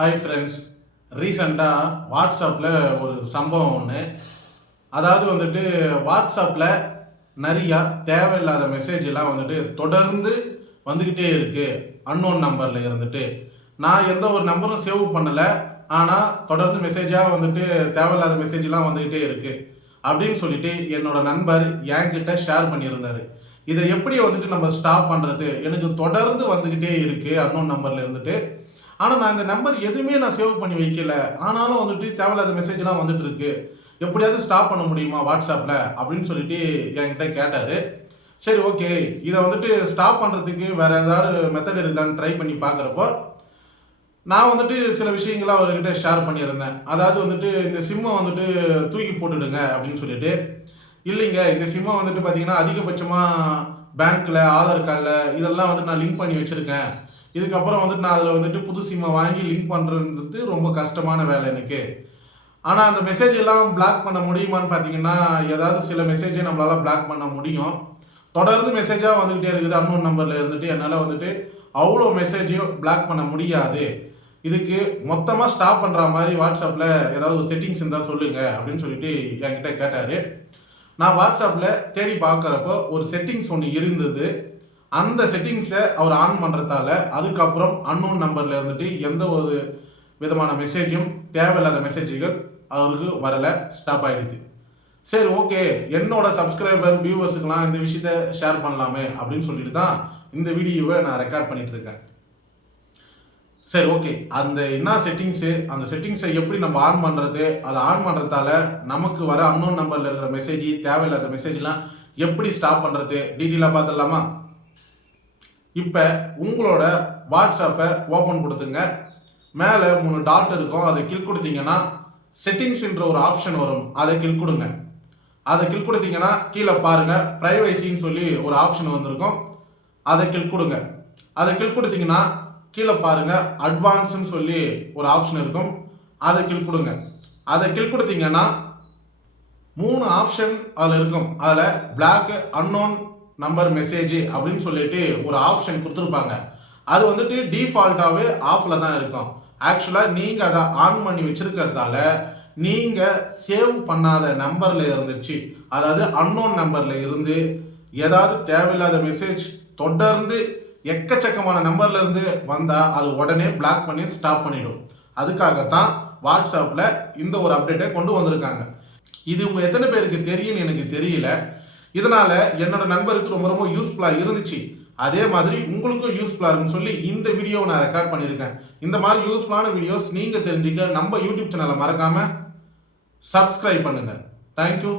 Hi friends, ரீசெண்டாக வாட்ஸ்அப்பில் ஒரு சம்பவம் ஒன்று. அதாவது வந்துட்டு வாட்ஸ்அப்பில் நிறையா தேவையில்லாத மெசேஜெல்லாம் வந்துட்டு தொடர்ந்து வந்துக்கிட்டே இருக்குது. அன்னோன் நம்பரில் இருந்துட்டு நான் எந்த ஒரு நம்பரும் சேவ் பண்ணலை, ஆனால் தொடர்ந்து மெசேஜாக வந்துட்டு தேவையில்லாத மெசேஜெலாம் வந்துக்கிட்டே இருக்குது அப்படின்னு சொல்லிட்டு என்னோட நண்பர் என்கிட்ட ஷேர் பண்ணியிருந்தார். இதை எப்படி வந்துட்டு நம்ம ஸ்டாப் பண்ணுறது? எனக்கு தொடர்ந்து வந்துக்கிட்டே இருக்குது அன்னோன் நம்பரில் இருந்துட்டு. ஆனால் நான் இந்த நம்பர் எதுவுமே நான் சேவ் பண்ணி வைக்கல, ஆனாலும் வந்துட்டு தேவையில்லாத மெசேஜ்லாம் வந்துட்டு இருக்கு, எப்படியாவது ஸ்டாப் பண்ண முடியுமா வாட்ஸ்அப்பில் அப்படின்னு சொல்லிட்டு என்கிட்ட கேட்டார். சரி, ஓகே, இதை வந்துட்டு ஸ்டாப் பண்ணுறதுக்கு வேறு ஏதாவது மெத்தட் இருக்கான்னு ட்ரை பண்ணி பார்க்குறப்போ நான் வந்துட்டு சில விஷயங்களை அவர்கிட்ட ஷேர் பண்ணியிருந்தேன். அதாவது வந்துட்டு இந்த சிம்மை வந்துட்டு தூக்கி போட்டுடுங்க அப்படின்னு சொல்லிட்டு. இல்லைங்க, இந்த சிம்மை வந்துட்டு பார்த்தீங்கன்னா அதிகபட்சமாக பேங்க்கில், ஆதார் கார்டில் இதெல்லாம் வந்துட்டு நான் லிங்க் பண்ணி வச்சுருக்கேன். இதுக்கப்புறம் வந்துட்டு நான் அதில் வந்துட்டு புது சிம்மை வாங்கி லிங்க் பண்ணுறது ரொம்ப கஷ்டமான வேலை எனக்கு. ஆனால் அந்த மெசேஜ் எல்லாம் பிளாக் பண்ண முடியுமான்னு பார்த்தீங்கன்னா, ஏதாவது சில மெசேஜை நம்மளால் பிளாக் பண்ண முடியும். தொடர்ந்து மெசேஜாக வந்துக்கிட்டே இருக்குது அன்னோன் நம்பரில் இருந்துட்டு என்னால் வந்துட்டு அவ்வளோ மெசேஜையும் பிளாக் பண்ண முடியாது. இதுக்கு மொத்தமாக ஸ்டாப் பண்ணுற மாதிரி வாட்ஸ்அப்பில் ஏதாவது ஒரு செட்டிங்ஸ் இருந்தால் சொல்லுங்கள் அப்படின்னு சொல்லிட்டு என்கிட்ட கேட்டார். நான் வாட்ஸ்அப்பில் தேடி பார்க்குறப்போ ஒரு செட்டிங்ஸ் ஒன்று இருந்தது. அந்த செட்டிங்ஸை அவர் ஆன் பண்ணுறதால அதுக்கப்புறம் அன்னோன் நம்பரில் இருந்துட்டு எந்த ஒரு விதமான மெசேஜும் தேவையில்லாத மெசேஜுகள் அவருக்கு வரலை, ஸ்டாப் ஆகிடுது. சரி, ஓகே, என்னோட சப்ஸ்கிரைபர் வியூவர்ஸுக்கெல்லாம் இந்த விஷயத்த ஷேர் பண்ணலாமே அப்படின்னு சொல்லிட்டு தான் இந்த வீடியோவை நான் ரெக்கார்ட் பண்ணிட்டு இருக்கேன். சரி, ஓகே, அந்த என்ன செட்டிங்ஸு, அந்த செட்டிங்ஸை எப்படி நம்ம ஆன் பண்ணுறது, அதை ஆன் பண்ணுறதால நமக்கு வர அன்னோன் நம்பரில் இருக்கிற மெசேஜ், தேவையில்லாத மெசேஜ்லாம் எப்படி ஸ்டாப் பண்ணுறது டீட்டெயிலாக பார்த்துடலாமா? இப்போ உங்களோட வாட்ஸ்அப்பை ஓப்பன் கொடுத்துங்க. மேலே 3 டாட் இருக்கும், அதை கிளிக் கொடுத்தீங்கன்னா செட்டிங்ஸ்ன்ற ஒரு ஆப்ஷன் வரும், அதை கிளிக் கொடுங்க. அதை கிளிக் கொடுத்தீங்கன்னா கீழே பாருங்கள், ப்ரைவசின்னு சொல்லி ஒரு ஆப்ஷன் வந்திருக்கும், அதை கிளிக் கொடுங்க. அதை கிளிக் கொடுத்தீங்கன்னா கீழே பாருங்கள், அட்வான்ஸ்ன்னு சொல்லி ஒரு ஆப்ஷன் இருக்கும், அதை கிளிக் கொடுங்க. அதை கிளிக் கொடுத்தீங்கன்னா 3 ஆப்ஷன் அதில் இருக்கும். அதில் பிளாக் அன்னோன் நம்பர் மெசேஜ் அப்படின்னு சொல்லிட்டு ஒரு ஆப்ஷன் கொடுத்துருப்பாங்க. அது வந்துட்டு டிஃபால்ட்டாகவே ஆஃபில் தான் இருக்கும். ஆக்சுவலாக நீங்கள் அதை ஆன் பண்ணி வச்சுருக்கிறதால நீங்கள் சேவ் பண்ணாத நம்பரில் இருந்துச்சு, அதாவது அன்னோன் நம்பரில் இருந்து ஏதாவது தேவையில்லாத மெசேஜ் தொடர்ந்து எக்கச்சக்கமான நம்பர்ல இருந்து வந்தால் அது உடனே பிளாக் பண்ணி ஸ்டாப் பண்ணிடும். அதுக்காகத்தான் வாட்ஸ்அப்பில் இந்த ஒரு அப்டேட்டை கொண்டு வந்திருக்காங்க. இது உங்கள் எத்தனை பேருக்கு தெரியும்னு எனக்கு தெரியல. இதனால் என்னோட நண்பருக்கு ரொம்ப ரொம்ப யூஸ்ஃபுல்லாக இருந்துச்சு. அதே மாதிரி உங்களுக்கும் யூஸ்ஃபுல்லாக இருக்குன்னு சொல்லி இந்த வீடியோவை நான் ரெக்கார்ட் பண்ணியிருக்கேன். இந்த மாதிரி யூஸ்ஃபுல்லான வீடியோஸ் நீங்கள் தெரிஞ்சுக்க நம்ம யூடியூப் சேனலை மறக்காமல் சப்ஸ்கிரைப் பண்ணுங்கள். தேங்க்யூ.